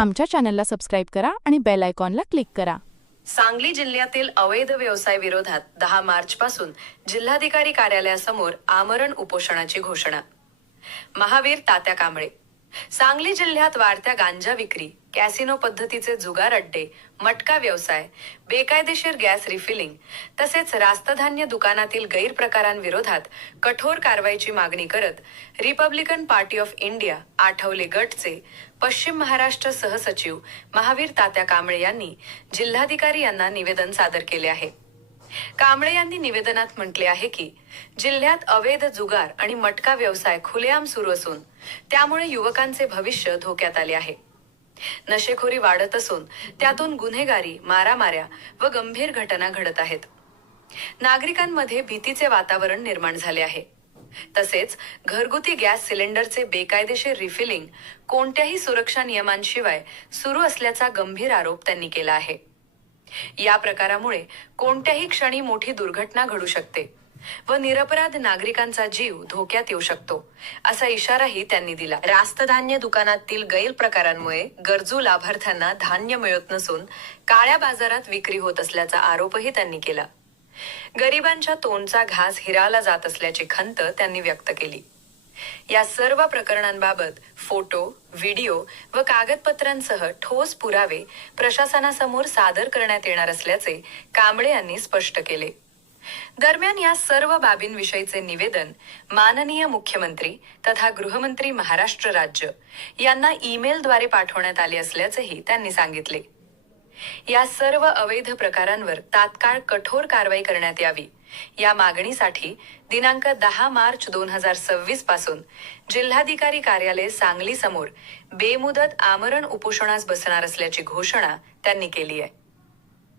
आमच्या चॅनलला सबस्क्राईब करा आणि बेल आयकॉनला क्लिक करा. सांगली जिल्ह्यातील अवैध व्यवसाय विरोधात 10 मार्चपासून जिल्हाधिकारी कार्यालयासमोर आमरण उपोषणाची घोषणा. महावीर तात्या कांबळे. सांगली जिल्ह्यात वाढत्या गांजा विक्री, कॅसिनो पद्धतीचे जुगार अड्डे, मटका व्यवसाय, बेकायदेशीर गॅस रिफिलिंग तसेच रास्तधान्य दुकानातील गैरप्रकारांविरोधात कठोर कारवाईची मागणी करत Republican Party of India Athawale गटचे पश्चिम महाराष्ट्र सहसचिव महावीर तात्या कांबळे यांनी जिल्हाधिकारी यांना निवेदन सादर केले आहे. कांबळे यांनी निवेदनात म्हटले आहे की जिल्ह्यात अवैध जुगार आणि मटका व्यवसाय खुलेआम सुरू असून त्यामुळे युवकांचे भविष्य धोक्यात आले आहे. नशेखोरी वाढत असून त्यातून गुन्हेगारी, मारामाऱ्या व गंभीर घटना घडत आहेत. नागरिकांमध्ये भीतीचे वातावरण निर्माण झाले आहे. तसेच घरगुती गॅस सिलेंडरचे बेकायदेशीर रिफिलिंग कोणत्याही सुरक्षा नियमांशिवाय सुरू असल्याचा गंभीर आरोप त्यांनी केला आहे. या प्रकारामुळे कोणत्याही क्षणी मोठी दुर्घटना घडू शकते व निरपराध नागरिकांचा जीव धोक्यात येऊ शकतो असा इशाराही त्यांनी दिला. रास्तधान्य दुकानातील गैरप्रकारांमुळे गरजू लाभार्थ्यांना धान्य मिळत नसून काळ्या बाजारात विक्री होत असल्याचा आरोपही त्यांनी केला. गरिबांच्या तोंडचा घास हिरावला जात असल्याची खंत त्यांनी व्यक्त केली. या सर्व प्रकरणांबाबत फोटो, व्हिडिओ व कागदपत्रांसह ठोस पुरावे प्रशासनासमोर सादर करण्यात येणार असल्याचे कांबळे यांनी स्पष्ट केले. दरम्यान या सर्व बाबींविषयीचे निवेदन माननीय मुख्यमंत्री तथा गृहमंत्री महाराष्ट्र राज्य यांना ईमेलद्वारे पाठवण्यात आले असल्याचेही त्यांनी सांगितले. या सर्व अवैध प्रकारांवर तात्काळ कठोर कारवाई करण्यात यावी या मागणीसाठी दिनांक 10 मार्च 2026 पासून जिल्हाधिकारी कार्यालय सांगली समोर बेमुदत आमरण उपोषणास बसणार असल्याची घोषणा त्यांनी केली आहे.